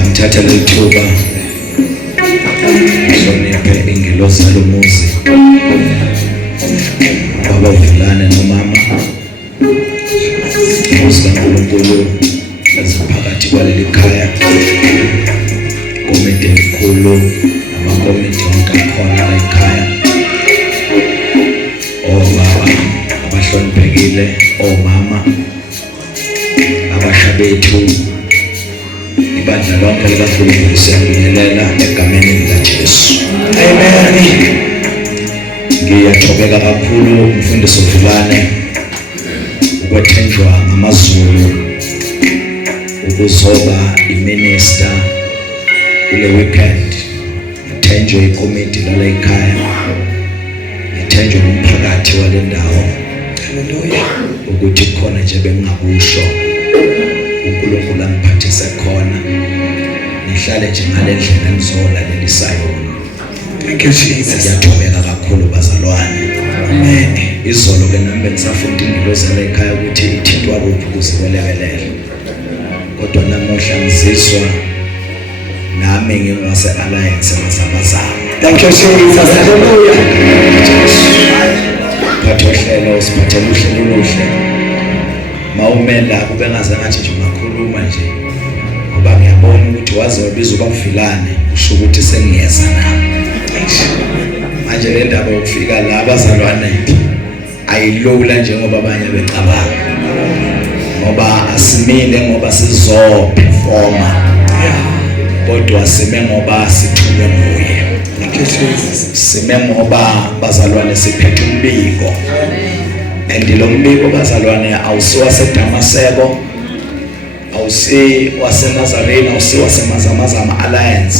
Ngithatha le thuba ngihloniphe ingelosi yalomuzi baba Vulane nomama uNkulunkulu eziphakathi kwaleli khaya komiti enkulu amakomiti onke akhona la ekhaya obaba abahloniphekile omama abashabethu ibandla lonke likaNkulunkulu siyabingelela egameni likaJesu. Amen. Ngiyathobeka kakhulu umfundisi Vulane ukwethenjwa ngamaZulu ukuzoba iminister kule weekend. Ngithenjwe ikomiti la ekhaya, ngithenjwe umphakathi wale ndawo. Haleluya. Ukuthi khona nje bengingakusho uNkulunkulu angiphathise khona nihlale nje ngale ndlela enizolalelisayona. Thank you Jesus. Ngiyathokoza kakhulu bazalwane. Amen. Izolo ke nami bengisafunda ingelosi la ekhaya ukuthi ithintwa kuphi ukuzikwelekelela. Kodwa namuhla ngizizwa nami ngingase Alliance Mazamazama. Thank you Jesus. Hallelujah. Pathohlelo siphathe uhlelo oluhle. Mawumela kube ngaze ngathi nje ungakhuluma nje ngoba ngiyabona ukuthi waze wabiza ubaVulane usho ukuthi sengiyeza nami. Manje le ndaba yokufika la abazalwane ayilula njengoba abanye becabanga ngoba asimile ngoba sizoperforma kodwa sime ngoba sithunywe nguye. Sime ngoba bazalwane siphethe umbiko. Lo mbiko bazalwane awusiwaseDamaseko, awusiwaseNazarene, awusiwaseMazamazama Alliance,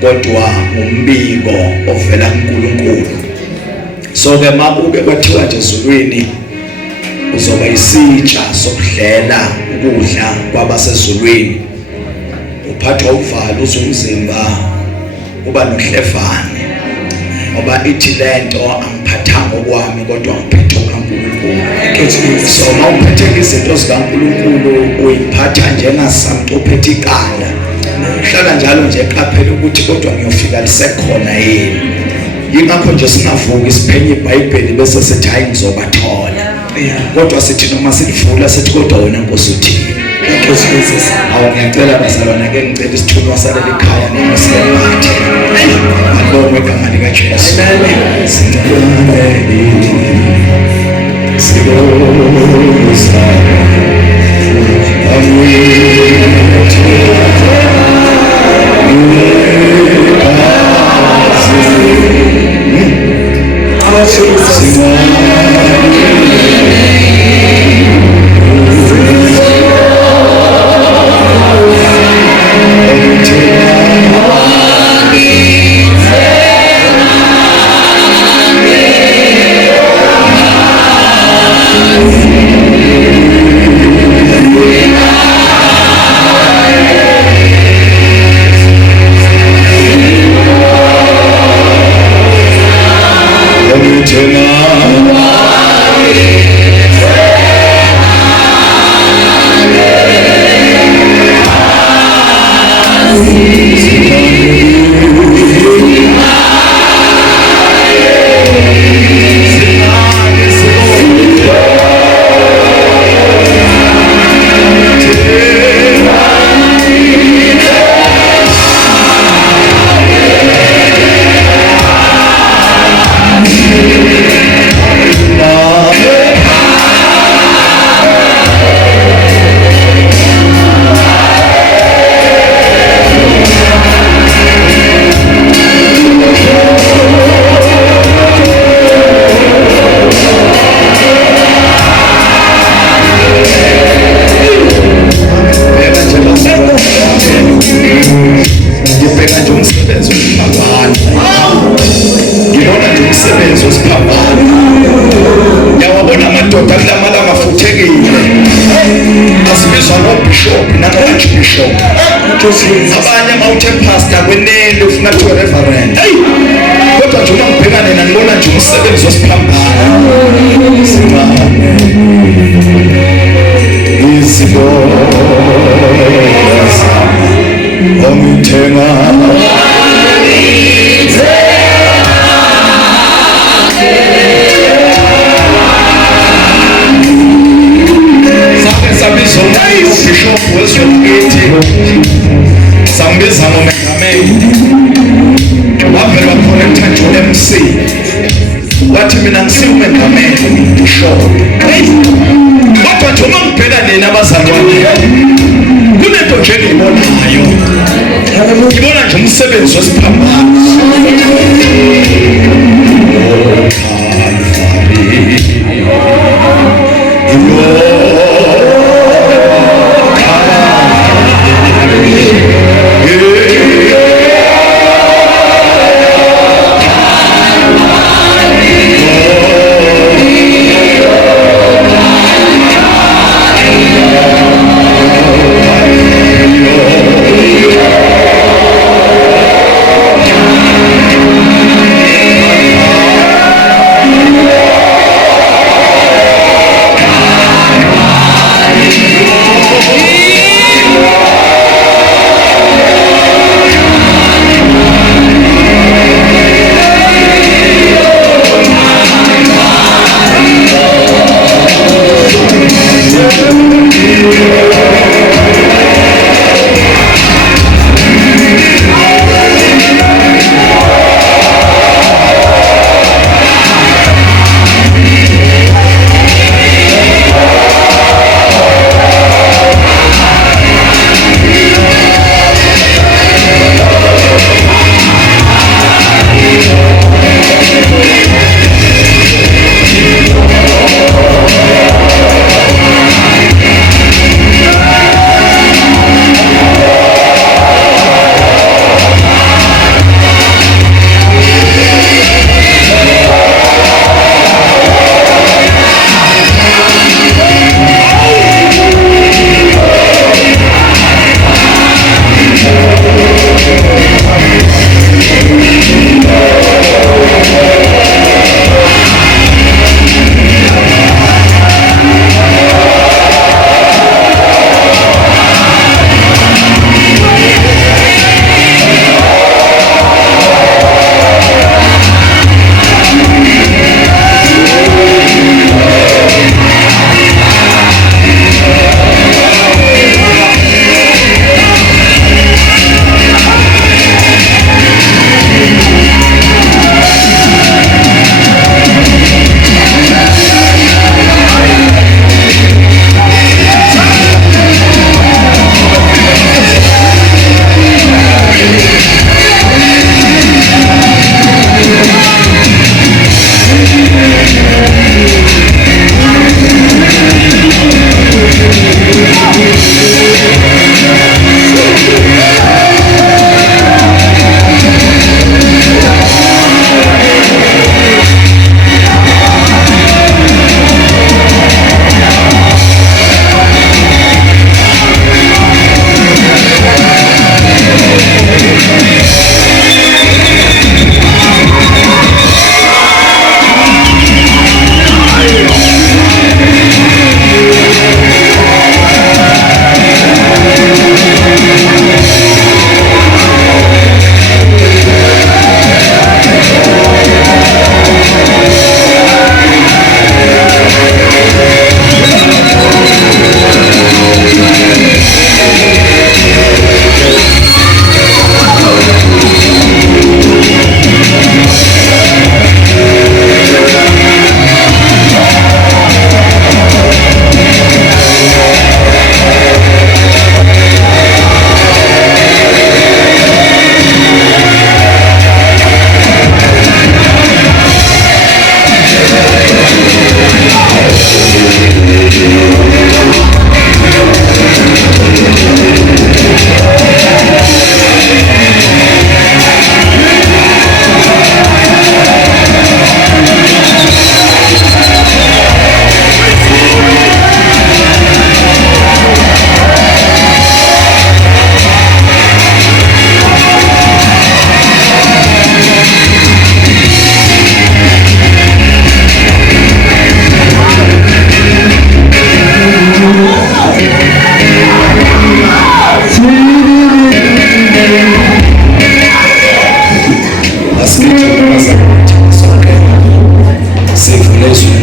kodwa umbiko ovela kuNkulunkulu. So ke mabuke kwathiwa nje ezulwini uzoba isitsha sokudlela ukudla kwabasezulwini, uphathwa uvalo uzumzimba uba nohlevane ngoba ithi lento angiphathanga okwami kodwa ngiphethe kaNkulunkulu. So mawuphethe izinto zikaNkulunkulu uyiphatha njengasamuntu ophethe iqanda. Hlala njalo nje eqaphela ukuthi kodwa ngiyofika lisekhona yini. Yingakho nje singavuki siphenye iBhayibheli bese sithi hayi ngizobathola. Kodwa sithi noma silivula sithi kodwa wena Nkosi uthini. Ngiyacela bazalwane ke ngicela isithunywa saleli khaya nemasebenzi. Ngibonge igama likaJesu. Amen. Abanye mawuthe pastor kwenele ufuna kuthiwa reverend. Kodwa nje uma ngibhekane nani ngibona nje umsebenzi wesiphambano. egameni lishoyo. Kodwa nje uma ngibheka nina abazalwane, kunento nje engiyibonayo. Ngibona nje umsebenzi wesiphambano.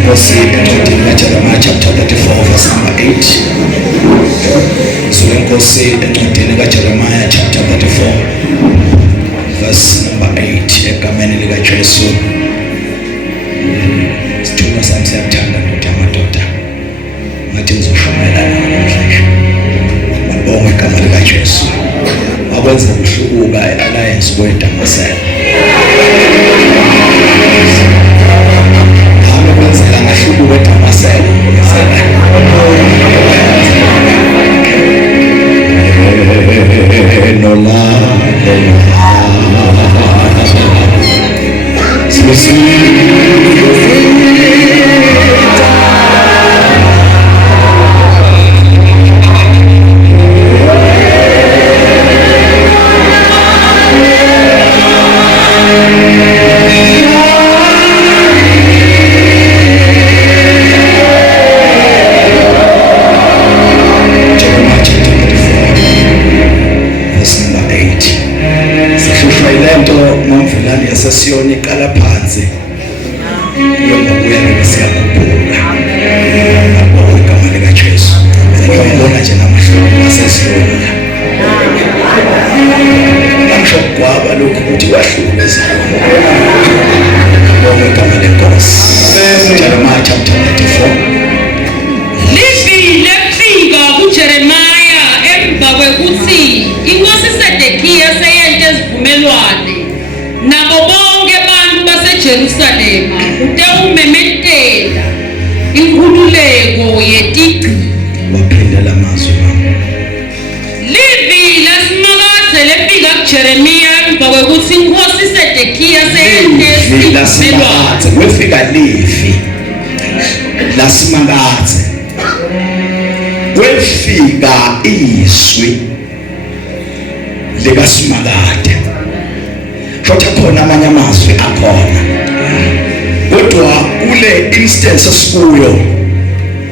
Inkosi encwadini kaJeremiah chapter 34 verse number 8. Sura Inkosi encwadini kaJeremiah chapter 34 verse number 8 egameni likaJesu. Sithunywa sami siyakuthanda ndoda amadoda. Ngathi ngizoshumayela namhlanje. Ngibonga igama likaJesu. Akwenza ukuhlubuka e-Alliance kwedamasela. Hamba kwenzeka ngahlubuka edamasela. No la. Sesiyoni iqala phansi yokubuya nesiyakhuphuka ngabona igama likaJesu ngiyabona nje namhlanje sesiyoni ngisho kwaba lokhu ukuthi kwahlukeza ngibona igama lenkosi Jeremiah chapter 34 livile fika kuJeremiah emva kwekuthi inkosi Sedekiya seyente izivumelwano nabo bonke abantu baseJerusalema ute umemetela inkululeko yetici waphindela amazwi livila simakaze lefika kuJeremiya emva kwekuthi inkosi Sedekiya seyente izivumelwano wefika livi lasimakaze wefika izwi likaSimakade futhi khona amanye amazwi akhona kodwa kule instance esikuyo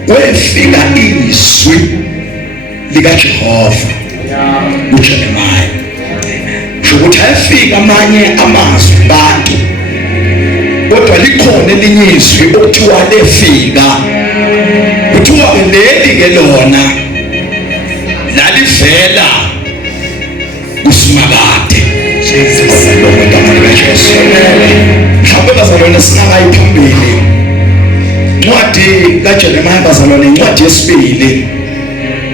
wefika izwi likaJehova uJeremiah ukuthi ayefika amanye amazwi abantu kodwa likhona elinye izwi okuthiwa lefika kuthiwa leli ke lona lalivela kuSimakade mhlawumbe bazalwane singakayi phambili incwadi kaJeremiah bazalwane incwadi yesibili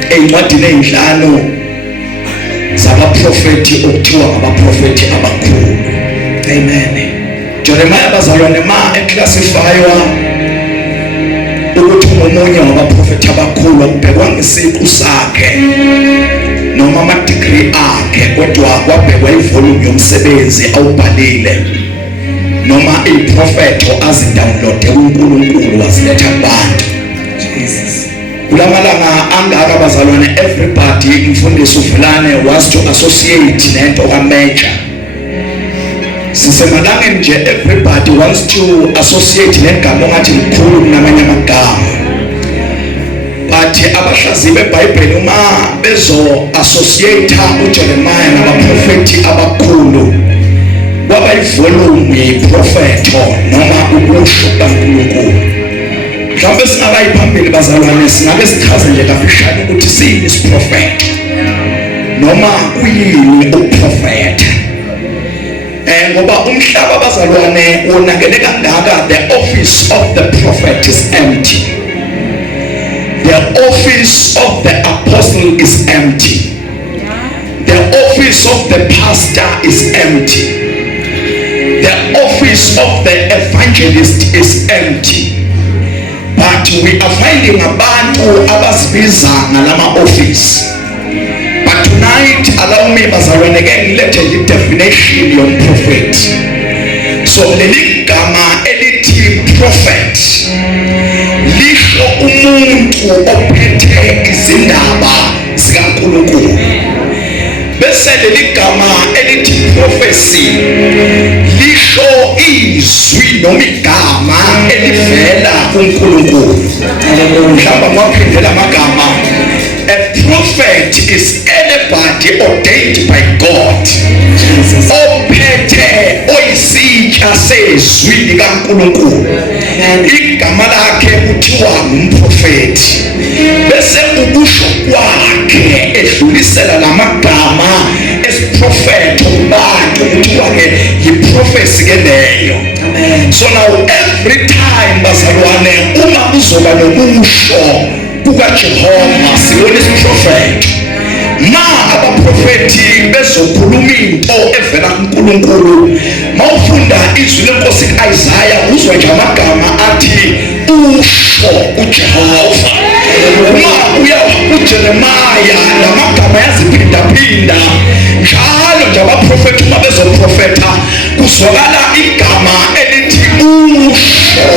ezincwadini ezinhlanu zabaprofeti okuthiwa abaprofeti abakhulu. Amen. Jeremiah bazalwane ma eclassifywa ukuthi umunye wabaprofeti abakhulu akubhekwa ngesiqu sakhe noma ama-degree akhe kodwa kwabhekwa ivolume yomsebenzi awubhalile noma iprofeto azidownloade kuNkulunkulu waziletha kubantu. Kulamalanga angaka bazalwane everybody umfundisi uVulane was to associate nento kaMajor. Sisemalangeni nje everybody wants to associate negama ongathi likhulu kunamanye amagama. But abahlaziyi beBhayibheli uma bezo associate uJeremiah nabaprofeti abakhulu kwaba ivolume yeprofeto noma ukusho kaNkulunkulu. Mhlawumbe singakayi phambili bazalwane singabe sichaze nje kafishane ukuthi siyini isiprofeto noma kuyini uprofeta. Ngoba umhlaba bazalwane unakele kangaka, the office of the prophet is empty. The office of the apostle is empty. The office of the pastor is empty. The office of the evangelist is empty. But we are finding abantu abazibiza ngalama office. But tonight allow me bazalwane again let's the definition of prophet. So leli gama elithi prophet lisho umuntu ophethe izindaba zikaNkulunkulu. Bese leli gama elithi prophecy lisho izwi noma igama elivela kuNkulunkulu. Mhlawumbe ngaphindela amagama. A prophet is anybody ordained by God. Ophethe oyisitsha sezwi likaNkulunkulu. Igama lakhe kuthiwa ngumprofeti. Bese ukusho kwakhe edlulisela lamagama esiprofeto bantu kuthiwa ke yi-prophecy ke leyo. So now every time bazalwane uma uzoba nokusho kukaJehova sibona isiprofethi. Ma abaprofethi bezokhuluma into evela kuNkulunkulu, mawufunda izwi lenkosi kaIsaya uzwa nje amagama athi usho uJehova. Ma uya kuJeremaya lamagama yaziphindaphinda njalo nje abaprofethi uma bezoprofetha kuzwakala igama elithi usho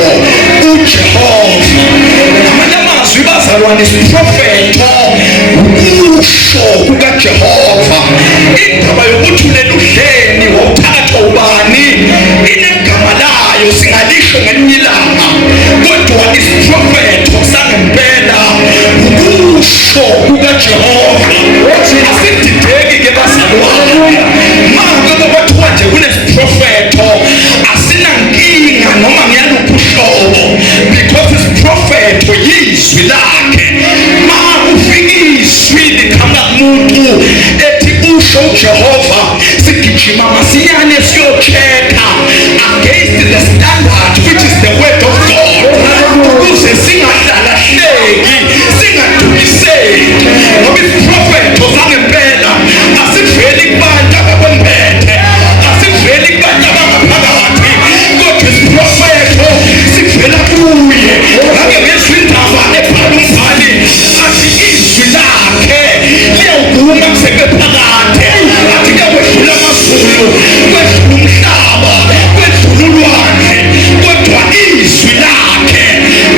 uJehova. Amanye amazwi bazalwane isiprofetho usho kukaJehova. Indaba yokuthi ulele udleni wawuthathwa ubani inegama layo singalisho ngelinye ilanga, kodwa isiprofetho sangempela ukusho kukaJehova. Asidideki ke bazalwane manje kwathiwa nje kunesiprofetho asinankinga noma ngiyaluphi uhlobo, because isiprofetho yizwi lakhe. Ma ufika izwi likhanga kumuntu ethi usho uJehova, sigijima masinyane siyocheka against the standard which is the word of God, ukuze singahlala hleki singaduliseki. Ngoba isiprofetho sangempela asiveli kubantu ababomphethe, asiveli kubantu abangaphakathi, kodwa isiprofetho sivela kuye. Ngake ngezwi indaba ebhala umbhali athi izwi lakhe liyawuvuma kusephakathi, athi kuyawedlula amazulu, kwedlula umhlaba, kwedlula ulwandle, kodwa izwi lakhe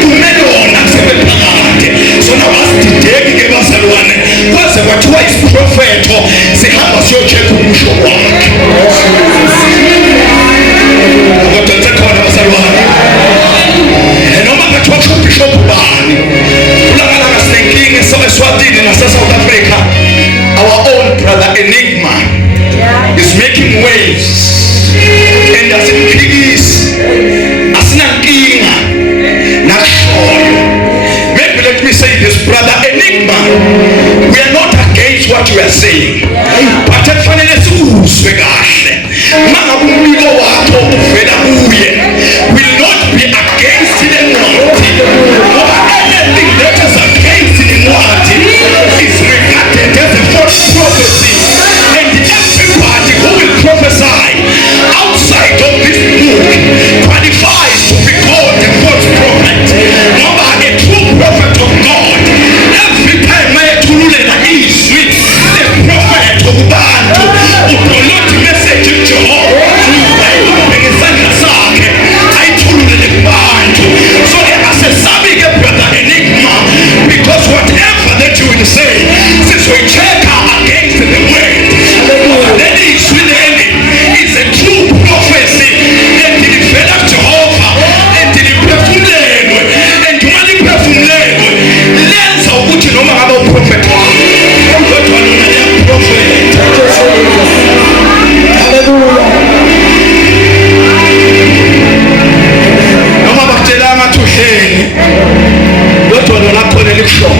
kumelona kusephakathi. So now asidideki ke bazalwane kwaze kwathiwa isiprofetho sihamba siyocheka umusho wakhe. Kodwa sekhona bazalwane noma kuthiwa uBishop bani kulakala sinenkinga eSwatini naseSouth Africa. Our own brother Enigma is making waves and asiphikisi, asinankinga nakushoyo. Maybe let me say this, brother Enigma, we are not against what you are saying, but kufanele sikuzwe kahle. Mangabe umbiko wakho uvela kuye, will not be against the incwadi, ngoba anything that is against the incwadi is regarded as a false prophecy, and everybody who will prophesy outside of this book qualifies to be called a false prophet. Ngoba a true prophet of God, every time mayethululela izwi the prophet okubantu uproloti message uJehova ngesandla sakhe ayithululele kubantu. So asesabi ke brother Enigma, because whatever that you will say sizoyicheka against the word. That izwi leli is a true prophecy and livela kuJehova and liphefumulelwe, and uma liphefumulelwe lenza ukuthi noma ngabe uprofeti wakho kodwa lona liyaprofeta. Hallelujah. Noma bakutshelanga thuhleni kodwa lona khona likushoyo.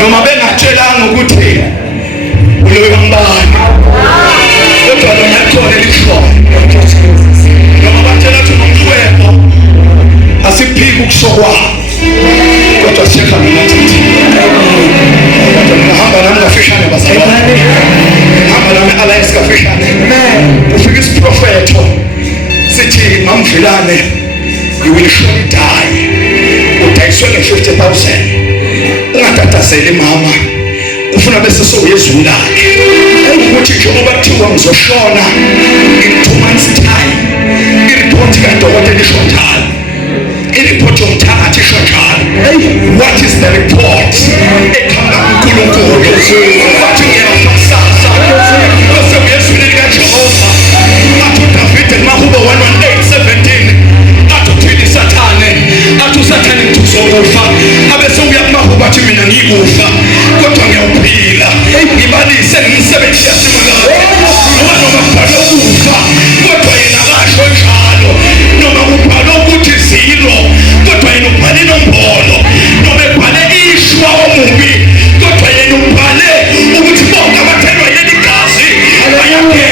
Noma bengakutshelanga ukuthi uloyo mbani kodwa lona khona likushoyo. Noma batshela ukuthi unomhlwebo asiphiki ukusho kwabo kodwa siyekha nathi. Ngihamba nami kafishane bazalwane, ngihamba nami Alliance kafishane. Ufika isiprofetho sithi mamvilane you will surely die, udayiswe nge-50,000. Ungatatazeli mama, ufuna bese sowuyezwi lakhe ukuthi njengoba kuthiwa ngizoshona in 2 months time, iripoti kadokotela isho njalo, iripoti yomthakathi isho njalo. What is the report ekhanga kuNkulunkulu? Bathi ngiyafasasa bese uyezwi likaJehova. Athi uDavide kuMahubo 1:17 athi uthini Sathane, athi uSathane ngizokufa, abese uya kuMahubo athi mina ngikufa kodwa ngiyawuphila, ngibalise ngimsebenzi yasimanga. Ngoba noma kubhalwe ukufa kodwa yena akasho njalo, noma kubhalwe ukuthi zero kodwa yena ubhale inombolo, noma ebhale ishwa omubi kodwa yena ubhale ukuthi bonke abathelwa yeli gazi bayaphi.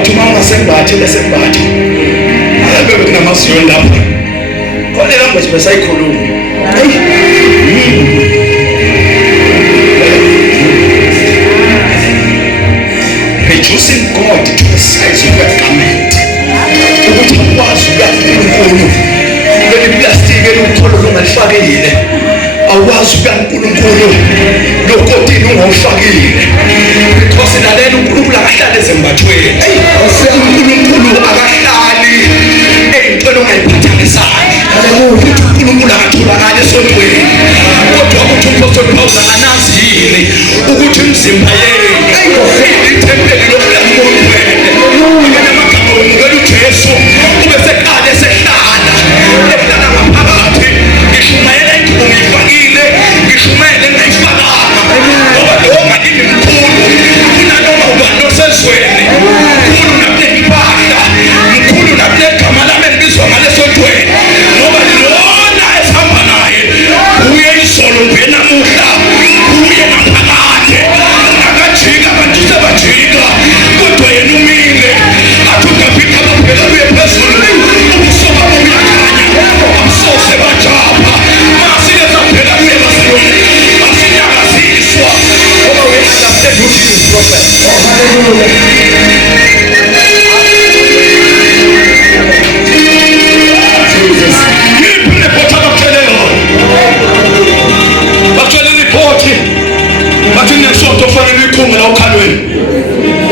wathi uma ungasembathi lesembathi abe kunamasiyo lapha kole language besayikhuluma reducing God to the size of a garment ukuthi akwazi ukunkulunkulu leli plastic elukholo lungalifakile awazi ukunkulunkulu lokotini ungawufakile because lalela uNkulunkulu akahlali ezembathweni uNkulunkulu akahlali eyintweni ongayiphathanisani uNkulunkulu akatholakala esontweni kodwa ukuthi uPaul Paul anazi yini ukuthi imizimba yethu itempeli lokumuntu wena amagama womngelo uJesu ube seqala esehlala ngaphakathi ngishumayela into ngiyifakile ngishumele ngayifakanga ngoba lo ngalini mkhulu kunanoma ubani osezweni mkhulu nakulepahla mkhulu nakulegama lami elibizwa ngalesontweni ngoba lona esihamba naye uye izolo namuhla uye naphakade akajika abantu sebajika kodwa yena umile athi ungafika baphela kuye phezulu ubusoba bokuyakhanya abusose bajapha masike saphela kuye bazalwane asinyakaziswa ngoba we-understand who he is prophet. Yiphi report abakuthele yona bakuthele report bathi nesonto fanele ikhunge la ukhalweni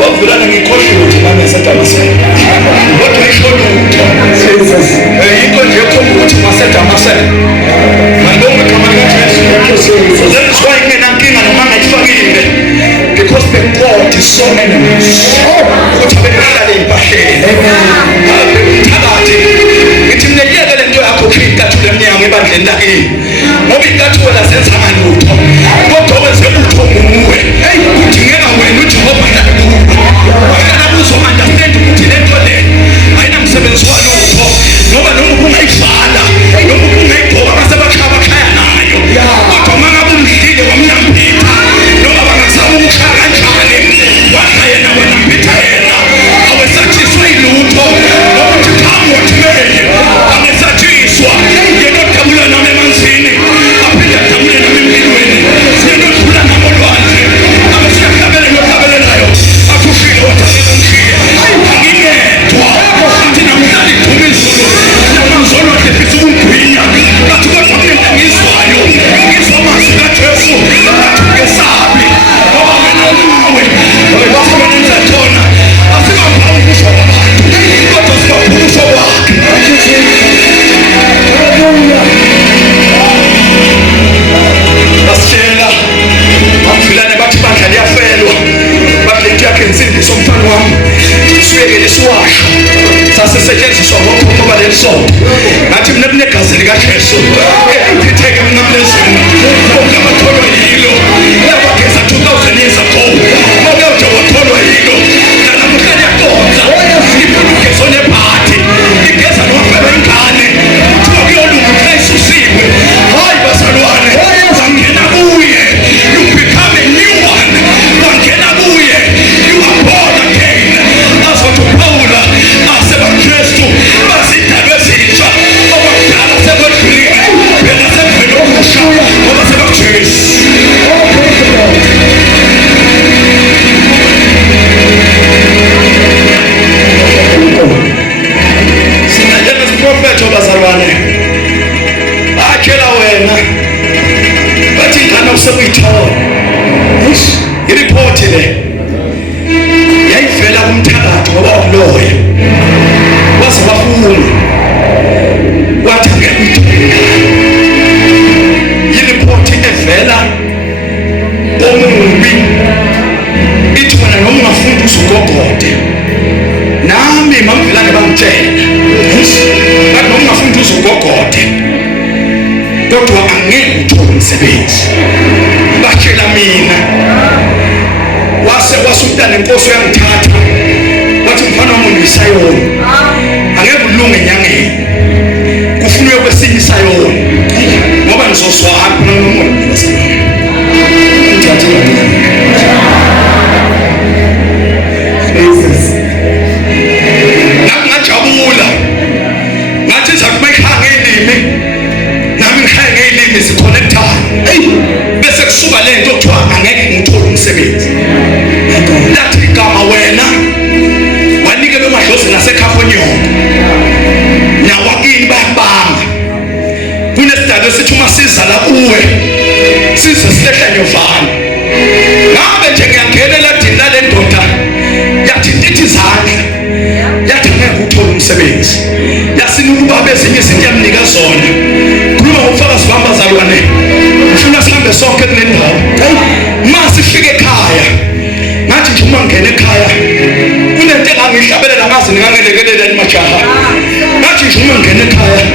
wavulana ngikhohlwe ukuthi mama esedamasela kodwa isho lutho yinto nje ekhomba ukuthi masedamasela mandonga igama likaJesu that is why nginenkinga noma ngayifakile because the God is so enemies ukuthi abehlale empahleni phakathi ngithi mina yeke lento yakho ukhiqathu lemnyango ebandleni lakini ngoba inkathi wena zenza ngalutho kodwa wenze utho nguwe kudingeka wena uJehova wena uzo-understand ukuthi lento le ayinamsebenzi walutho ngoba noma ungayifala noma ungayigcoba basebakhaya nayo kodwa uma ngabe umdlile wamnambitha noma bangazama ukushaya kanjani wadla yena wanambitha yena awesathiswa ilutho ngokuthi come what may angesathiswa yena odabula nami emanzini aphinde adabule nami empilweni yena odlula nami olwandle abesiyahlabelelayo akufile wadabela umshiye angingedwa athi namhlanje iphuma izulu namazolo adefisa ukungwinya bathi kodwa mina ngizwayo ngizwa amazwi kaJesu athi ungesabi ngoba mina nawe bathi wena nizathona asibapha ukusho kwabantu kodwa sibapha ukusho kwakhe. Basitshela bamfilane bathi bandla liyafelwa bathi lento yakhe insindiso mfana wami sibekele isiwasho sasesetshenziswa ngokhokho balesonto ngathi mina kunegazi likaJesu iphitheke mina mlezweni konke abatholwa yilo yabageza 2000 years ago ngoba ude watholwa yilo nanamuhla liyadonsa iphulugezo nephathi igeza nowafela ingane kuthiwa kuyolunga kuyayisusiwe hayi bazalwane wangena kuye you become a new one wangena kuye you are born again azothi uPaula asebaKristu bazidalwe ezintsha obakudala sekwedlulile phela sekuvele okusha ngoba sebakuJesu. Sina njengesiprofethi obazalwane bakhela wena bathi ingane usekuyithola iripoti le yayivela kumthakathi ngoba wakuloya waze wafunga wathi angeke uyithola iripoti evela omubi ithi wena noma ungafunda uzugogode nami mamvilane bangitshela bathi noma ungafunda uzugogode kodwa angeke uthole umsebenzi batshela mina wase umntana inkosi uyangithatha wathi mfana wami uyisayoni angeke ulunge enyangeni kufunwe kwesinye isayoni ngoba ngizoswapha noma ngithathe yakuchitha izandla yathi ngeke uthole umsebenzi yasinika ubaba ezinye izinto yamnika zona khuluma ngofakazi bambazalwane ufuna sihambe sonke kunendawo masifike ekhaya ngathi nje uma ngene ekhaya kunento engangihlabelela ngazi ngangelekelela emajaha ngathi nje uma ngene ekhaya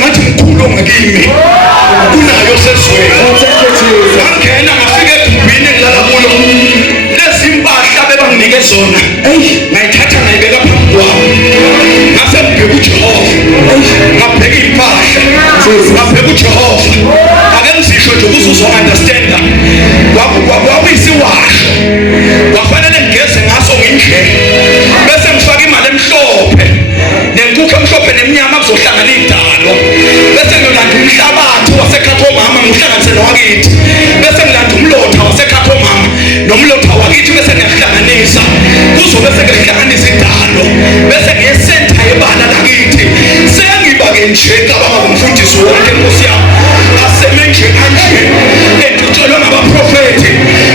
ngathi mkhulu ongakimi kunayo sezweni ngangena ngafika egumbini engilala kulo lezi mpahla bebanginike zona ngayithatha ngayibeka phambi kwami ngase ngibheka uJehova ngabheka impahla ngabheka uJehova ake ngizisho nje ukuze uzo-understanda kwakuyisiwasho kwafanele ngigeze ngaso ngendlela bese ngifaka imali emhlophe nenkukhu emhlophe nemnyama kuzohlangana idalo bese ngilanda umhlabathi wasekhathomama ngihlanganise nowakithi bese ngilanda umlotha wasekhathomama nomlotha wakithi bese ngiyahlanganisa kuzobe sekuhlanganisa idalo bese ngiyesenta ebala lakithi sengibake nje cabanga ngumfundisi wonke Nkosi yami aseme nje kanje engitshelwe ngabaprofeti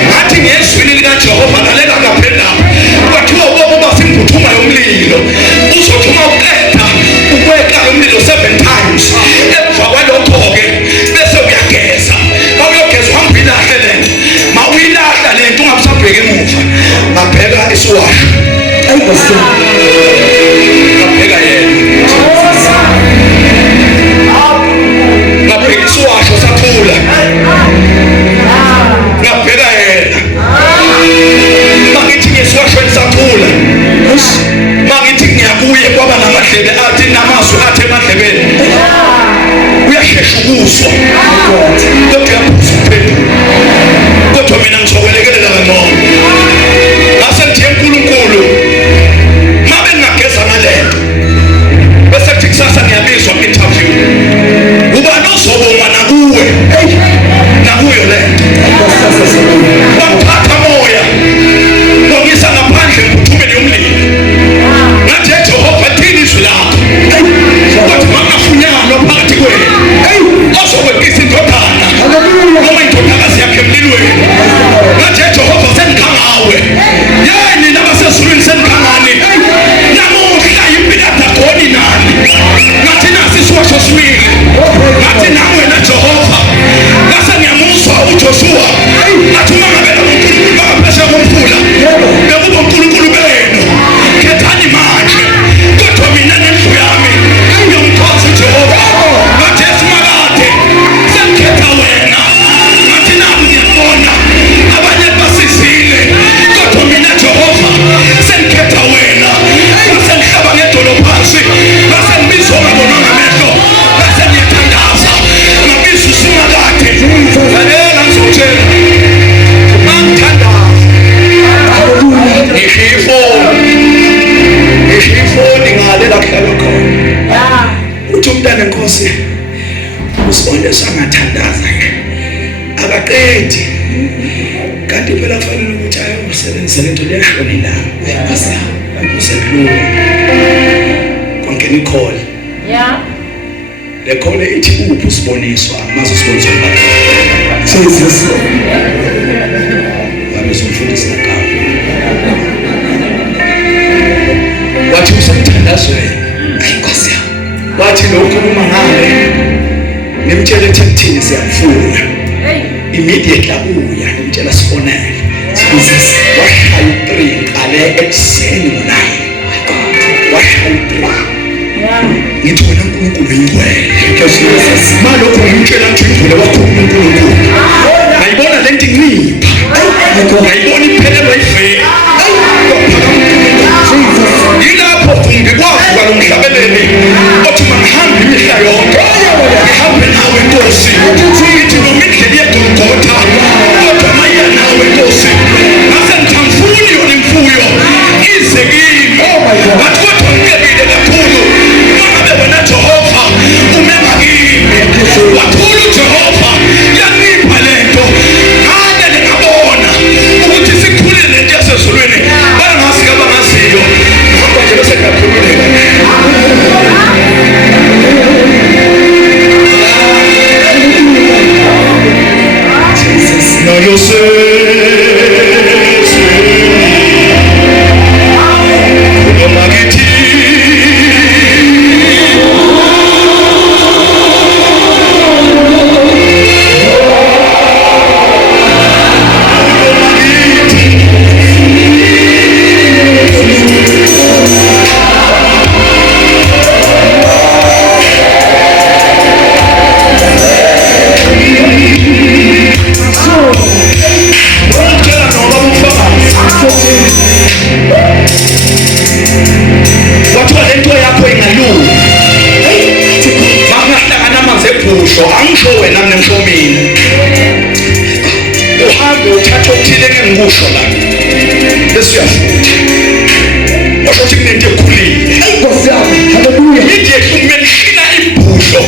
ngathi ngezwini likaJehova lalela ngaphela kwathiwa ukuba simvuthuma yomlilo uzothuma uqeda ukweka umlilo 7 times emva kwalokho-ke bese uyageza mawuyogeza uhamba uyilahla lento mawuyilahla lento ungabusabheki emuva ngabheka isiwasho ngabheka yena ngabheka isiwasho sathula ngabheka yena mangithi ngesiwashweni sathula mangithi ngiyakuye kwaba namadlebe athi namazwi athi emadlebeni uyashesha ukuzwa kodwa uyaphuza ukuphendula kodwa mina ngizokwelekelela kangcono ngase ngithi uNkulunkulu mabe ngingageza ngalento bese kuthi kusasa ngiyabizwa interview ubani ozobonga nakuwe nakuyo lento wangithatha moya wangisa ngaphandle ngikuthumele umlilo ngathi Jehova thini izwi lakho kodwa mangafunyanwa phakathi kwenu ozokweqisa indodana noma indodakazi yakhe emlilweni ngathi Jehova sengikhangawe yeni nabasezulwini senikhangani namuhla impilo adagoni nani ngathi nasi isiwasho simile ngathi nawe wena Jehova ngase ngiyamuzwa uJoshua ngathi uma ngabe uNkulunkulu bangaphesheya komfula bekuba uNkulunkulu benu khethani manje kodwa mina nendlu yami ngiyomthokoza uJehova ngathi esimakade sengikhetha wena ngathi nami ngiyabona abanye basizile kodwa mina Jehova sengikhetha wena ngase ngihlaba ngedolo phansi ngase ngibizwa ngabonwa ngamehlo ngase ngiyathandaza ngabiza usimakade lalela ngizokutshela mangithandaza ngishifoni ngale la kuhlala khona uthi umntana Nkosi usibone sangathandaza akaqedi kanti phela kufanele ukuthi ayosebenzisa lento leyashona ilanga usekhuluma kwangena i-call le call ithi uphi usiboniswa maze usiboniswa Jesus wabe somfundisi ngakho wathi usemthandazweni ayi Nkosi yami wathi lokhuluma ngawe nimtshela ethi kuthini siyamfuna immediately uya nimtshela sifonele Jesus washaya 3 ngale ekuseni ngo9 washaya 3 ngithi wena uNkulunkulu ingcwele malokho ngimtshela nje ingcwele wakho uNkulunkulu ngayibona lento ngipha ngayibona iphelelwa ivela yilapho ngikwazi kwalomhlabeleni othi mangihambe imihla yonke ngihambe nawe Nkosi ngithi noma indlela yegolgotha kodwa maya nawe Nkosi ngase ngithamfuni yona imfuyo ize kimi bathi kodwa ngikebile kakhulu mangabe wena Jehova umema kimi wathula uJehova yanipha lento ngane ngabona ukuthi sikhulile lento yasezulwini bangazi abangaziyo ngoba nje bese ngiyakhululeka Jesus no yo sé usho la lesiyafutha usho ukuthi kunento ekhulile Nkosi yami. Hallelujah. nje kumenshina ibhusho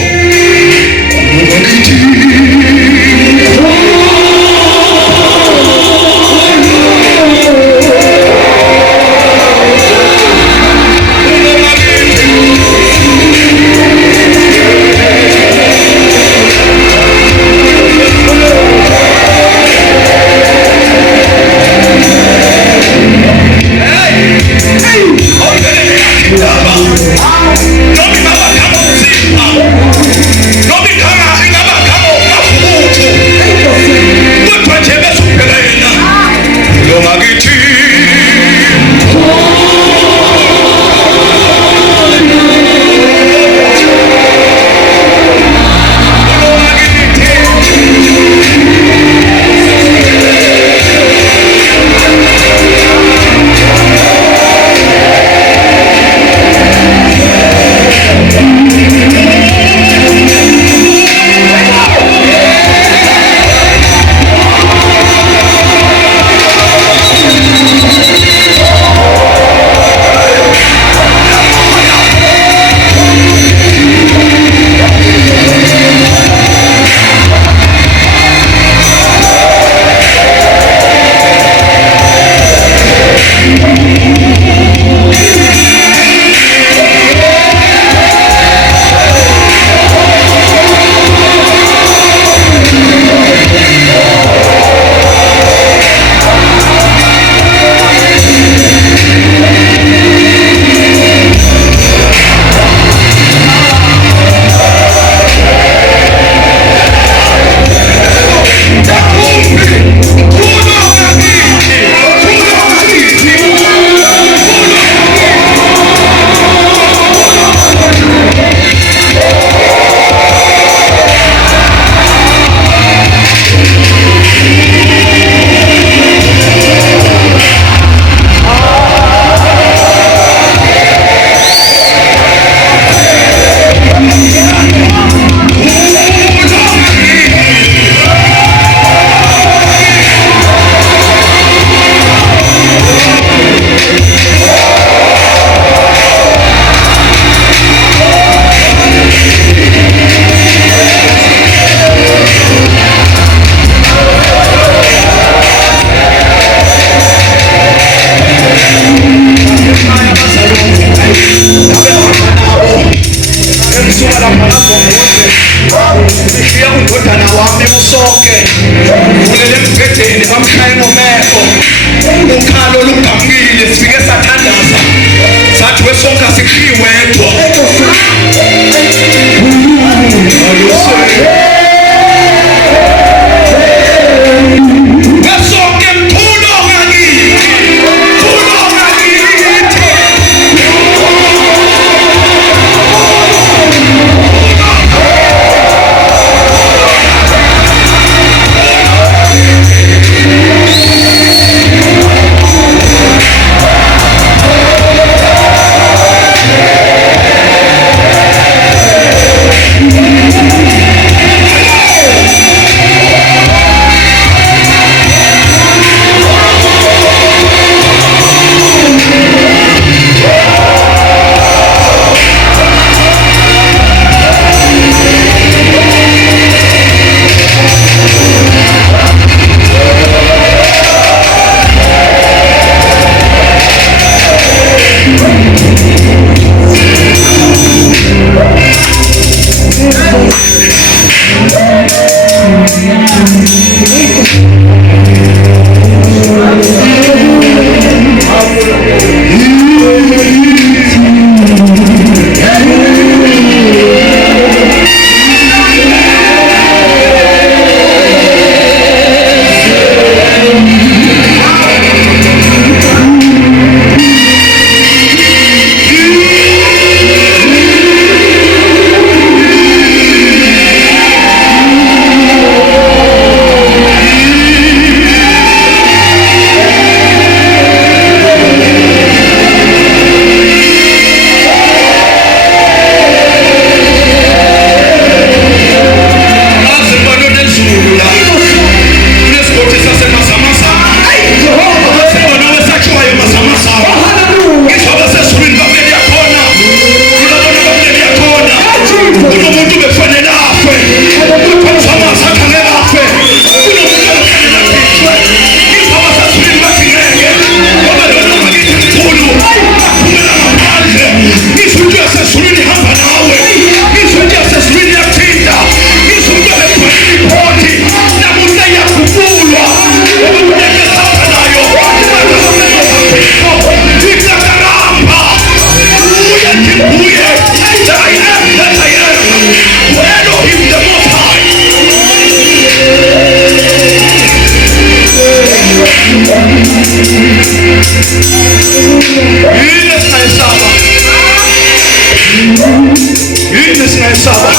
ukusaba.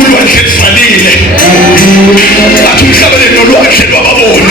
Ulwandle livalile. Athi umhlaba nolwandle lwababona.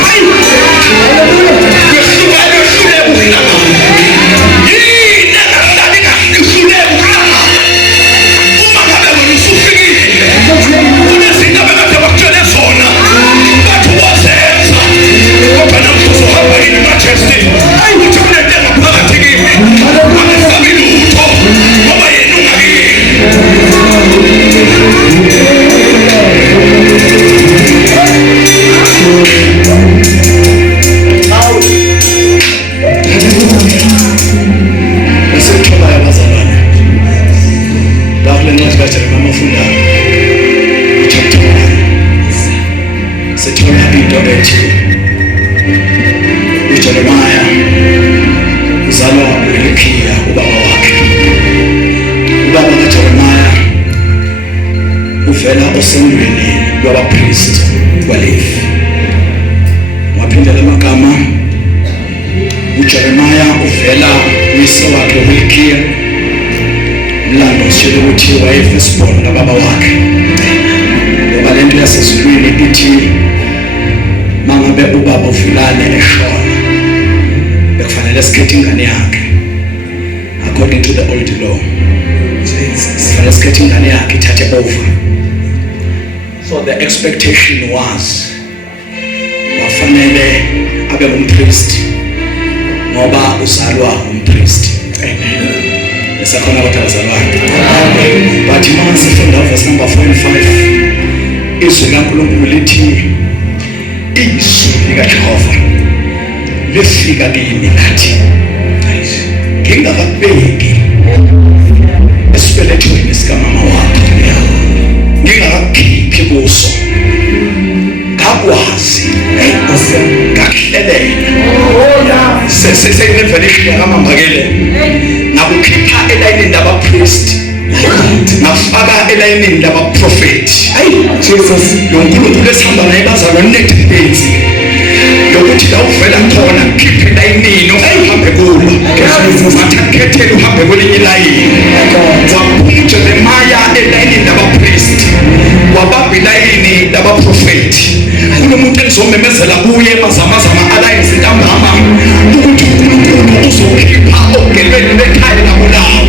Osendweni lwabapriest kwalevi. Waphindela amagama uJeremiah uvela uyise wakhe uHilkiya. Umlando usitshela ukuthi wayefirstborn kababa wakhe. Ngoba lento yasezulwini ithi mangabe ubaba uvulane eshona bekufanele sikhethe ingane yakhe according to the old law. Kufanele sikhethe ingane yakhe ithathe over. So the expectation was wafanele abe umpriest ngoba uzalwa umpriest. Amen. Esakhona abathazalwa. But manje sifunda verse number 4 and 5. Izwi laNkulunkulu lithi izwi likaJehova lifika kimi lathi ngingakubeki esibelethweni sikamama wakho ngingakakhiphi kuso ngakwazi ngakuhlelela seseyirevelition yakamambakele ngakukhipha elayinini labapriest ngafaka elayinini labaprofethi. Jesus lo nkulunkulu esihamba naye bazalwa netendency yokuthi la uvela khona khiphe elayinini uhambe kulo athakhethele uhambe kwelinye ilayini. Waphuma Jeremiah elayinini labapriest wabamba ilayini labaprofethi. Kunomuntu engizomemezela kuye Mazamazama Alience ntambama ukuthi uNkulunkulu uzokhipha ogelweni bekhaya labulawo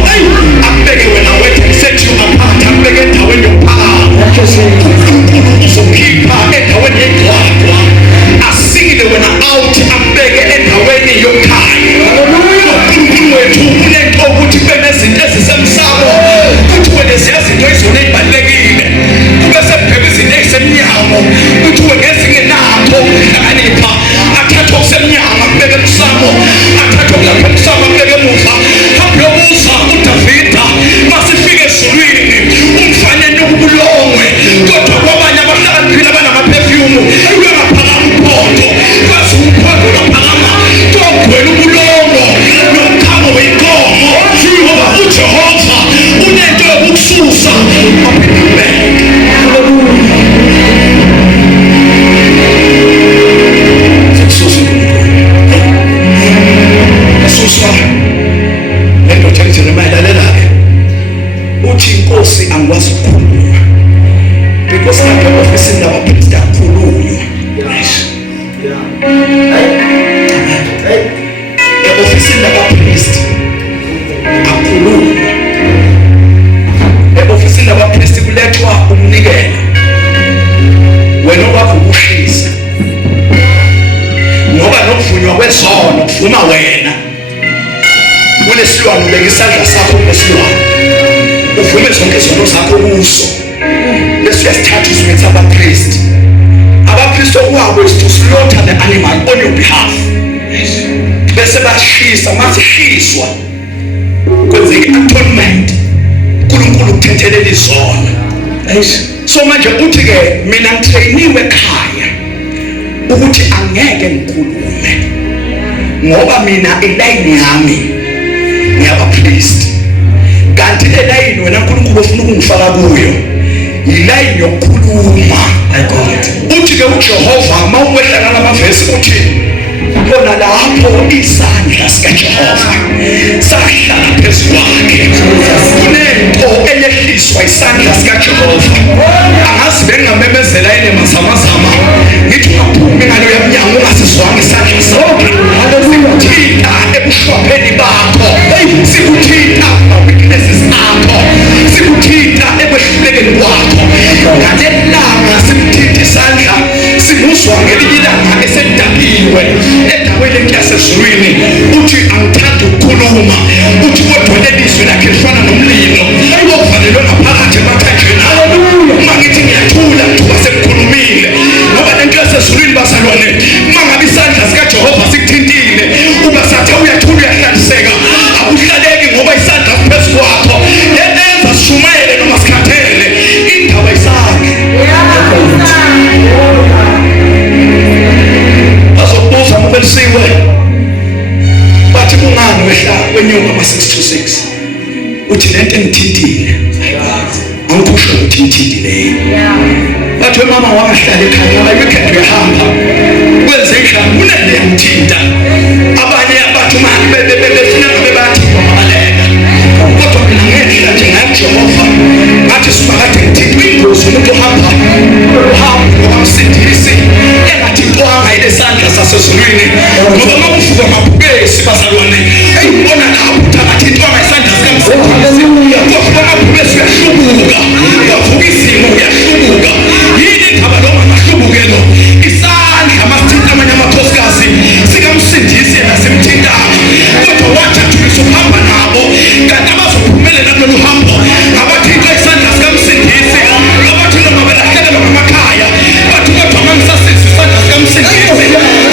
akubeke wena wethu set you apart akubeke endaweni yokuphakama. uNkulunkulu uzokhipha endaweni yegwaqwa asile wena out akubeke endaweni yokukhanya. uNkulunkulu wethu unento ukuthi kube nezinto ezisemsamo ukuthi wena ziyazinto izona ezibalulekile kube sebheka izinto ezisemnyango ukuthi wena ngezingenakho akanipha athatha okusemnyango akubeke emsamo athatha okulapha emsamo akubeke emuva. Hambe yobuza uDavida masifike ezulwini umfanele ubulongwe kodwa kwabanye abahlakaniphile abanamaperfume uyaphakama umphotho kwazi umphotho uyaphakama togwela ubulongwe nomkhamo wenkomo ngoba uJehova unento yokukususa aphinde Inkosi angikwazi ukukhuluma because lapha ofisini labapriest akukhulunywa. Ofisini labapriest akukhulunywa. Ofisini labapriest kulethwa umnikelo wena wakho ukushisa ngoba nokuvunywa kwezono kuvuma wena kunesilwane ubeka isandla sakho kunesilwane uvume zonke izinto zakho kuso bese uyasithatha usuletha abapriest. Abapriest okwabo is to slaughter the animal on your behalf. Bese bashisa masishiswa kwenzeke atonement uNkulunkulu ukuthethelele izono. So manje uthi ke mina ngitrainiwe ekhaya ukuthi angeke ngikhulume ngoba mina ilayini yami ngiyabapriest. Kanti elayini wena uNkulunkulu ufuna ukungifaka kuyo ilayini yokukhuluma. Uthi ke uJehova mawuwehlana namavesi uthi ngibona lapho isandla sikaJehova sahlala phezu kwakhe. Kunento eyehliswa isandla sikaJehova. Angazi bengamemezela yini mazamazama ngithi ungaphumi ngaloya mnyango ungasizwanga isandla sakhe. Sikuthinta ebushwapheni bakho, sikuthinta weaknesses akho, sikuthinta ekwehlulekeni kwakho. Ngalelanga simthinta isandla, simuzwa ngelinye ilanga esedakiwe endaweni yasezulwini. Uthi angithandi ukukhuluma, uthi kodwa lelizwi lakhe lifana nomlilo ovalelwe ngaphakathi emathanjeni. Uma ngithi ngiyathula kuthiwa sekukhulumile, ngoba lento yasezulwini bazalwane, uma ngabe isandla sikaJehova sikuthintile uba sathe uyathula uyahlaliseka, akuhlaleki ngoba isandla siphezu kwakho. Yenza sishumayele noma sikhathele, indaba isandla. Bazokubuza mubelisiwe bathi kungani wehla wenyuka ma-626, uthi lento engithintile angikusho uthintile. Bathi mama wangahlala ekhaya ngoba weekend uyahamba kwenze njani kunale yamthinta. Abanye abantu manje befuna ngabe bathi babaleka, kodwa mina ngehla njengaJehova ngathi sibakade ngithinta ingozi umuntu ohamba ngokamsindisi engathintwanga ile sandla sasezulwini. Ngoba uma kuvuka amabhubesi bazalwane, eyibona lapho ukuthi akathintwanga isandla sikamsindisi, kodwa amabhubesi uyahlubuka, yavuka izimo uyahlubuka. Yini indaba noma ngahlubuke lo isandla masithinta amanye amakhosikazi sikamsindisi yena simthintanga, kodwa wajajuliswa ukuhamba nabo kanti abazophumelela kulolu hambo abathintwa isandla sikamsindisi. Abathi noma belahlekelwa ngamakhaya bathi kodwa mangisasiza isandla sikamsindisi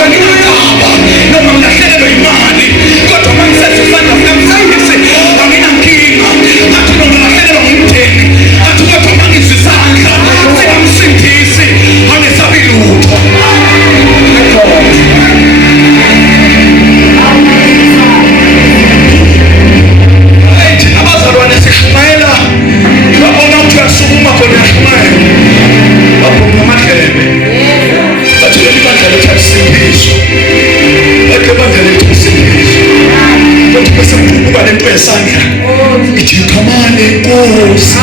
anginandaba, noma ngilahlekelwa imali kodwa mangisasiza isandla sikamsindisi anginankinga. Athi noma ngilahlekelwa ngumndeni athi kodwa mangizwa isandla sikamsindisi angisabi lutho. Abazalwane sishumayela, babona ukuthi uyasukuma khona uyashumayela, baphuma amadlebe bathi leli bandla lethu alisindiso, bathi bandla lethu alisindiso. Kodwa bese kuqubuka lento yesandla ithi yikhamane Nkosi.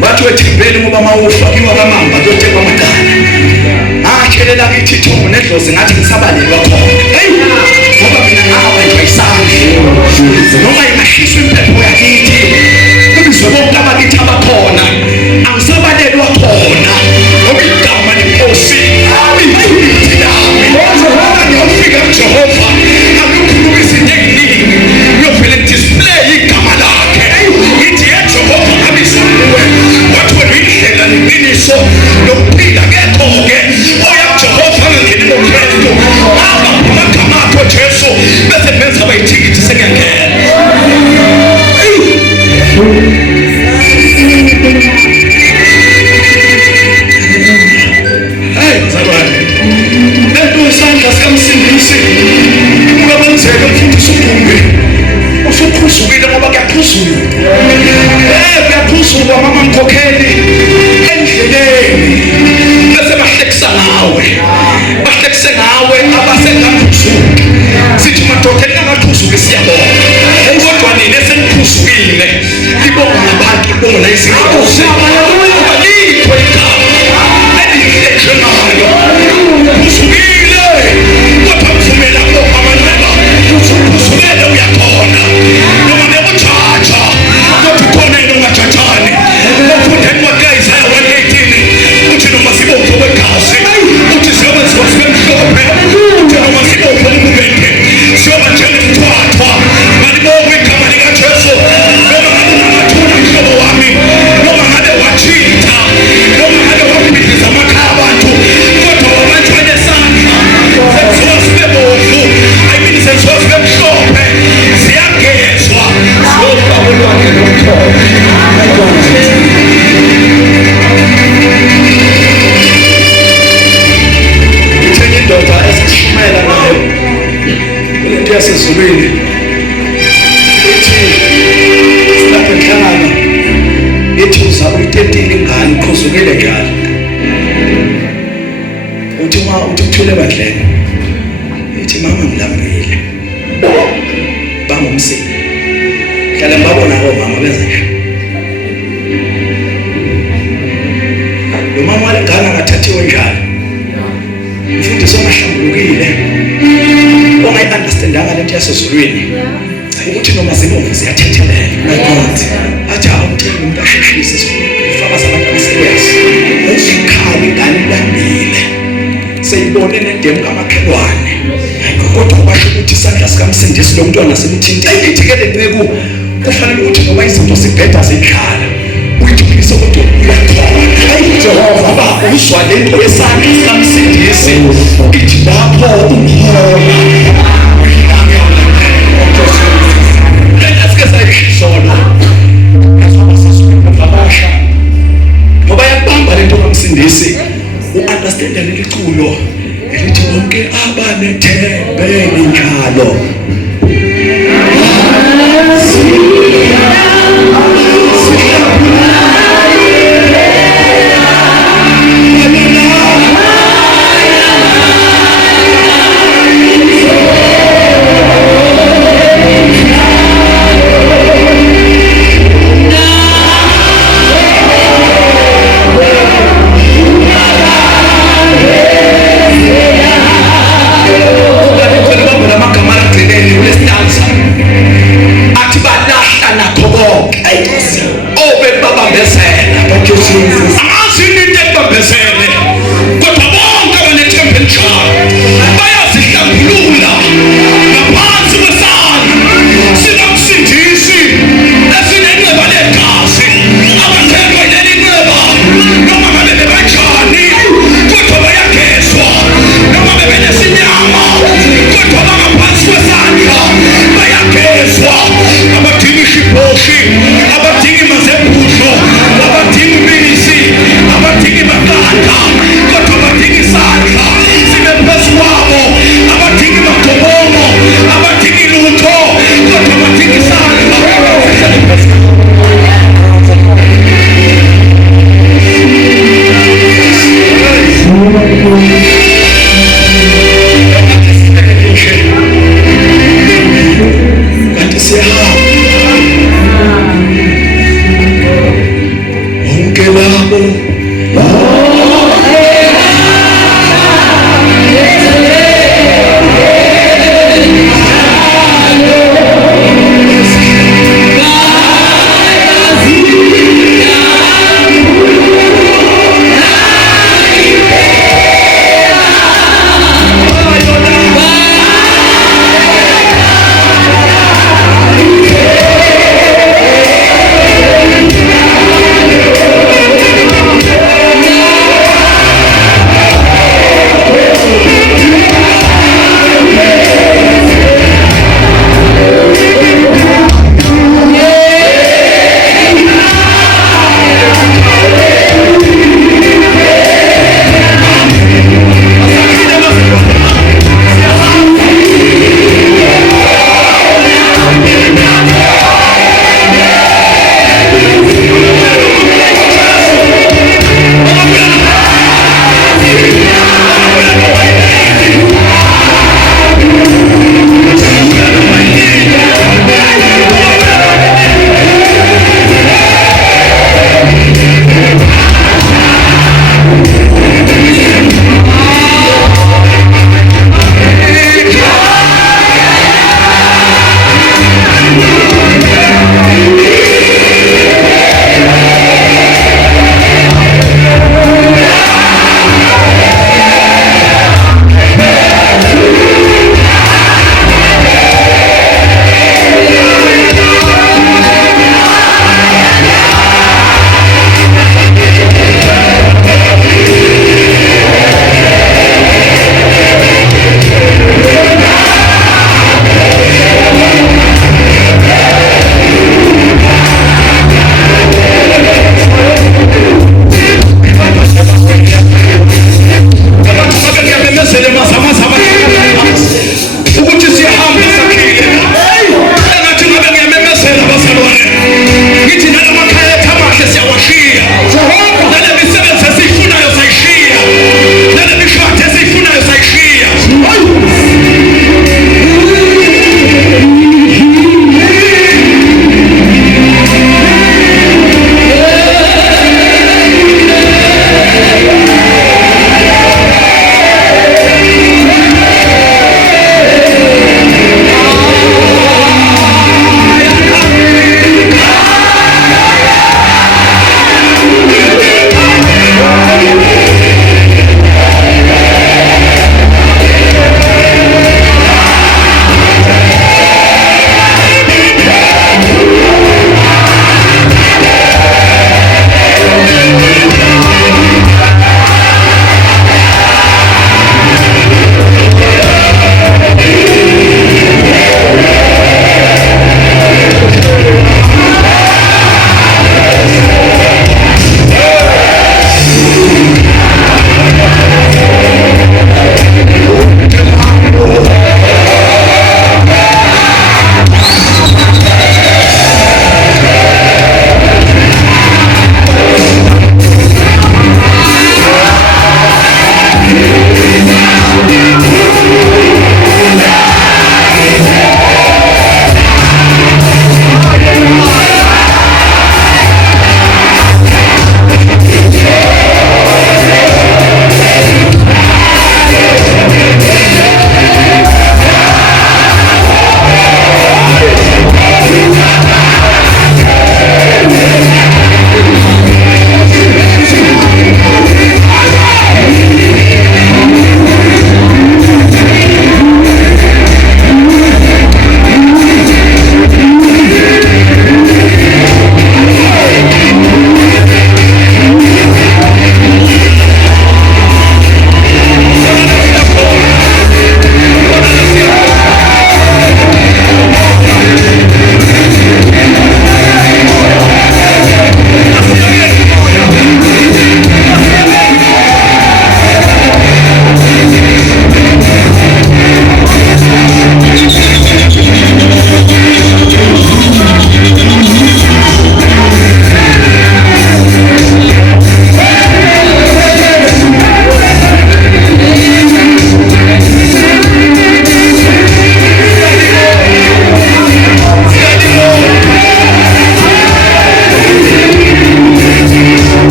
Bathi wethembeni ngoba mawufakiwa kamamba kuyotekwa amagana. Atshelela kithi Thungu nedlozi ngathi ngisabalelwa khona. Ngoba mina ngabanjwa isandla. Noma ingashiswa impepho yakithi, kubizwe bonke abakithi abakhona, angisabalelwa khona. Ngoba igama leNkosi liyithi lami. Ngiyofika kuJehova akukhuluma izinto eziningi, ngiyovele display igama lakhe. Ngithi Jehova ngabizwa nguwe, wathi wena uyindlela neqiniso nokuphila. Kepho-ke oya kuJehova angangeni ngoKristu, hamba ngamagama akho Jesu, bese benza abayithikithi sekuyangena. Mzalwane, lento isandla sikamsindisi kungakwenzeka mfundisi uDumbe usuphuzukile ngoba kuyaphuzulwa. Kuyaphuzulwa mama mkhokheli endleleni, bese bahlekisa ngawe, bahlekise ngawe abasengaphuzuki. Sithi madoda engaphuzuki siyabona, kodwa nina eseniphuzukile libonga nabantu, libonga nayizinkosi. Alikho igama elihle njengayo. Phuzukile kodwa mvumela bonke amanxeba, uphuzukile uyakhona. Noma bekujaja kodwa ukhona into ungajajani. Ufunde encwadini kaIsaya 1:18 uthi noma sibophe kwegazi, uthi siyobenziwa sibe mhlophe, uthi noma sibophe ububende siyoba njengemthwathwa. Malibonke igama likaJesu. Noma ngabe unamathuna mhlobo wami, noma ngabe wajitha, noma ngabe wabhidliza amakhaya abantu, kodwa wabanjwa nesandla. uma uthi uthule ebandleni ithi mama ngilambile bangumsini hlala ngibabona omama benza nje lo mama walengane akathathiwe njalo umfundisi ongahlambulukile ongayi-understandanga lento yasezulwini ukuthi noma zibomvu ziyathethelela athi awumtheli umuntu asheshise ufakaza abantu abaserious ezikhali ingane ilambile seyibone nedemu kamakhelwane kodwa kwasho ukuthi isandla sikamsindisi lo mntwana simthinta ayithikele nceku kufanele ukuthi ngoba izinto zibheda zindlala uyithuphise kodwa likaJehova baba uzwa lento yesandla sikamsindisi ithi lapho umhola sayishizona ngabasha ngoba yabamba lento kamsindisi u-understand leli culo elithi bonke abanethembe njalo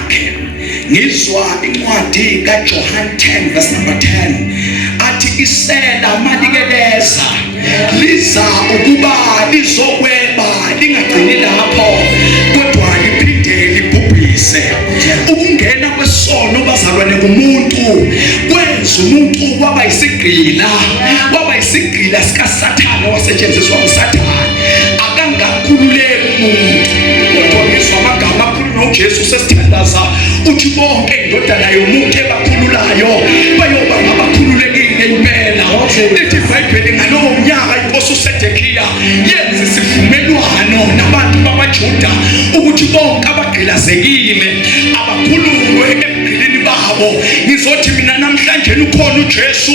yakhe. Ngizwa incwadi kaJohn 10 verse number 10 athi isela malikeleza liza ukuba lizokweba lingagcini lapho kodwa liphinde libhubhise. Ukungena kwesono bazalwane kumuntu kwenza umuntu waba yisigqila sikaSathane wasetshenziswa uSathane akangakhululeki umuntu. Kodwa ngizwa amagama akhulunywa uJesu sesithandaza uthi bonke indodana yomuntu ebakhululayo bayoba ngabakhululekile impela. Lithi iBhayibheli ngalowo mnyaka inkosi uSedekhiya yenza isivumelwano nabantu bamaJuda ukuthi bonke abagqilazekile abakhululwe ebugqilini babo. Ngizothi mina namhlanje ukhona uJesu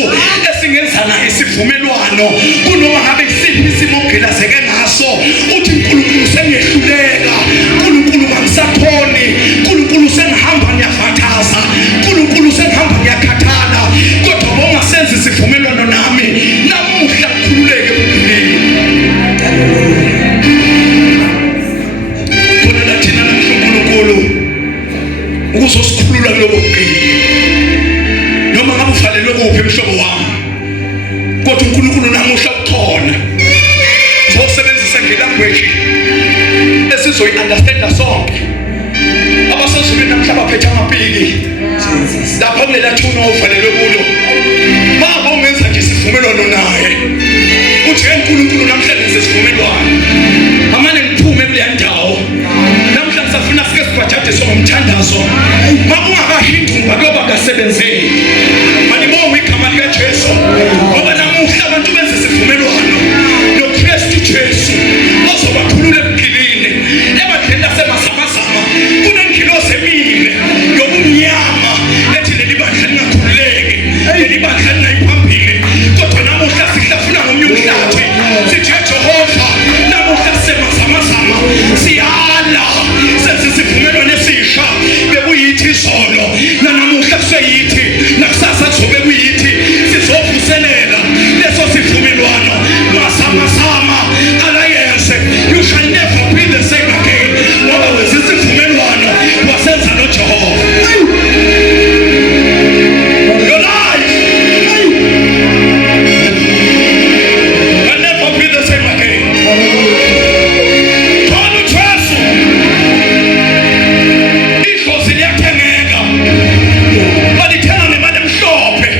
esingenza naye isivumelwano kunoma ngabe isiphi isimo ogqilazeke ngaso. Uthi uNkulunkulu sengehluleka, uNkulunkulu kangisakhoni, uNkulunkulu sengihamba ngiyafathaza, uNkulunkulu sengihamba ngiyakhathala, kodwa bongasenza isivumelwano nami namuhla kukhululeke ebugqilini. Kodwa thina namhla uNkulunkulu ukuzosikhulula kulobo bugqili noma ngabe uvalelwe kuphi mhlobo wami, kodwa uNkulunkulu namuhla ukhona. Uzosebenzisa ngelanguage esizoyi-understanda sonke. Abasezulwini namhla baphethe amapiki lapho kunelathuna ovalelwe kulo. Baba ungenza nje isivumelwano naye uthi uNkulunkulu namhlanje sesivumelwano amane ngiphume kuleya ndawo. Namhla ngisafuna sike sibhajade somthandazo makungakahindumba kuyoba kasebenzeni. Manibonge igama likaJesu ngoba namuhla abantu benza isivumelwano noKristu Jesu ozobakhulula ebugqilini. Ebadleni lasemazamazama kunengilosi emile yobumnyama ethi leli bandla lingakhululeki, leli bandla lingayiphambili. Kodwa namuhla sihlafuna ngomnye umhlathi sithi Jehova namuhla semazamazama siyala senze isivumelwano esisha. Bekuyithi izolo nanamuhla kuseyithi nakusasa kuzobe kuyithi sizovuselela leso sivumelwano. Mazamazama Aliance, you shall never be the same again. Ngoba wenza isivumelwano wasenza noJehova. Your life will never be the same again. Khona uJesu idlozi liyathengeka, balithenga nemali emhlophe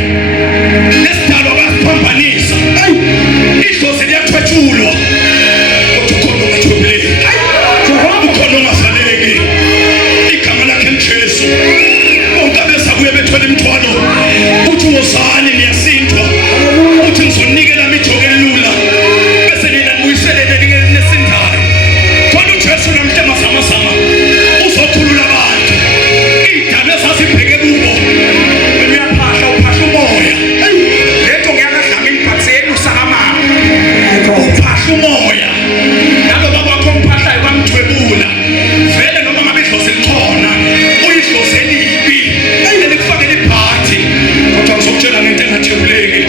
nesidalwa basiphambanisa. Idlozi liyathwetshulwa kodwa ukhona ongathobeleki, ukhona ongavaleki. Igama lakhe nguJesu. Bonke abeza kuye bethwele imithwalo uthi wozani niyasindwa, uthi ngizonikela imithoko elula bese nina nibuyiselele nesindayo. Khona uJesu namhla emazamazama uzokhulula abantu. Idaba ezazibheke kubo wena uyaphahla uphahla umoya. Lento ngiyakadlanga imphatheni usakamama uphahla umoya. Nabo babakho mphahlayo bamthwebula vele noma ngabe idlozi likhona uyidlozi elibi elikufakela ibhathi. Kodwa ngizokutshela ngento engathebuleki.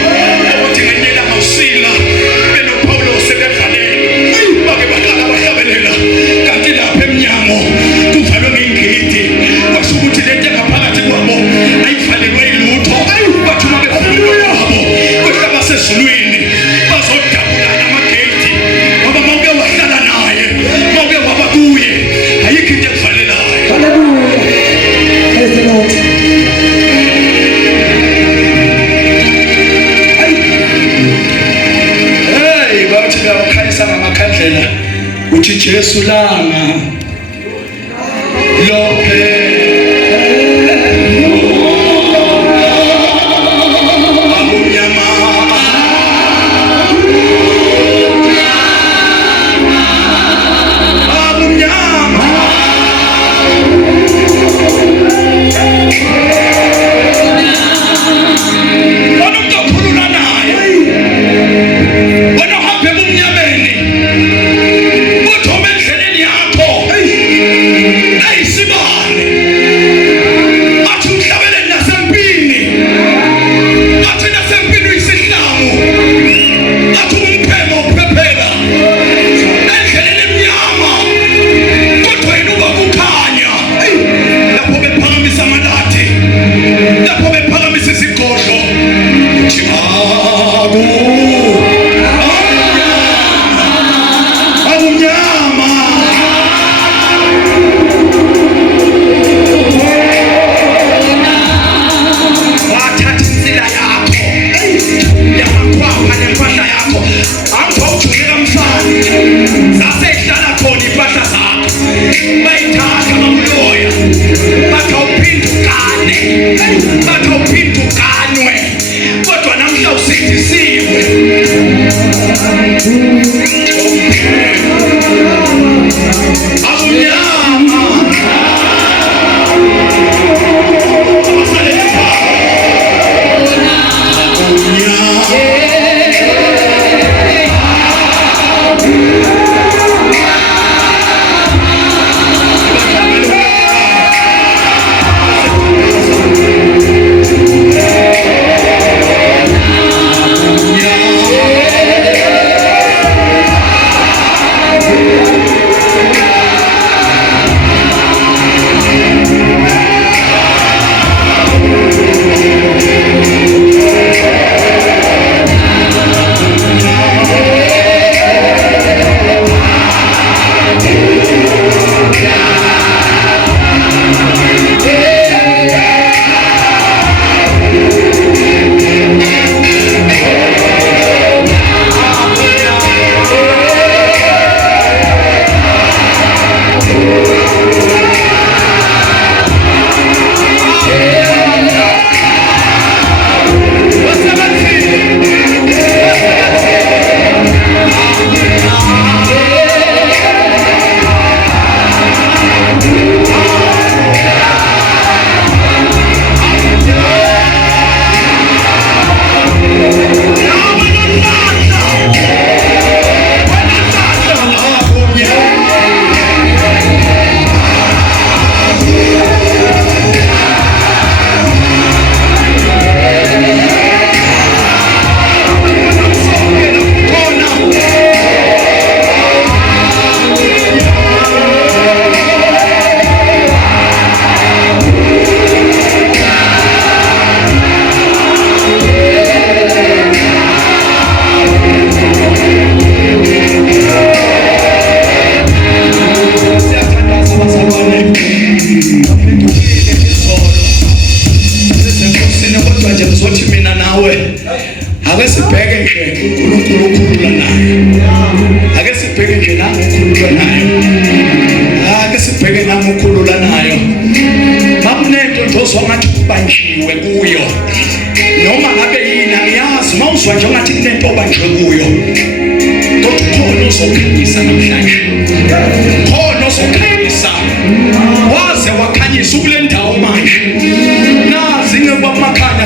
bathi awuphindukane, bathi awuphindukanwe, kodwa namhla usindisiwe. Akunyama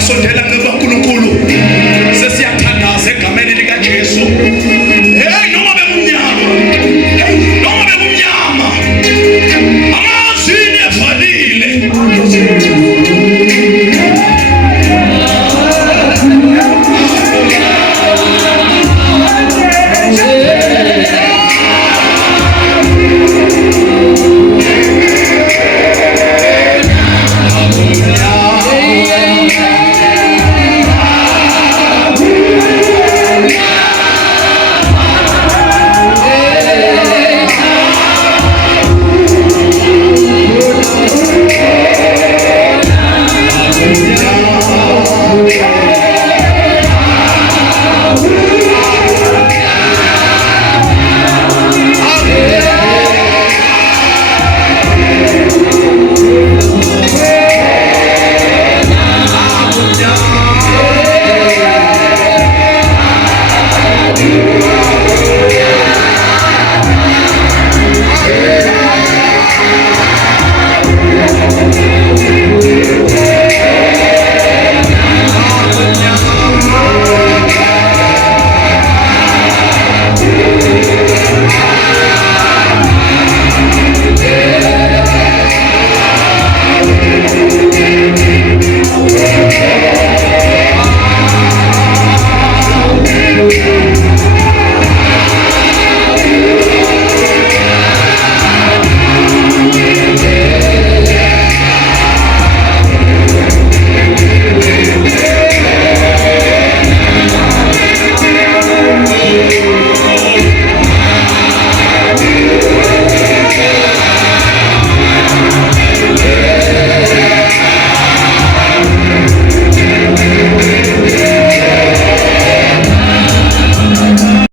sondela ngeba uNkulunkulu sesiyathandaza egameni likaJesu. Hey noma bekumnyama, noma bekumnyama, amazwi evalile.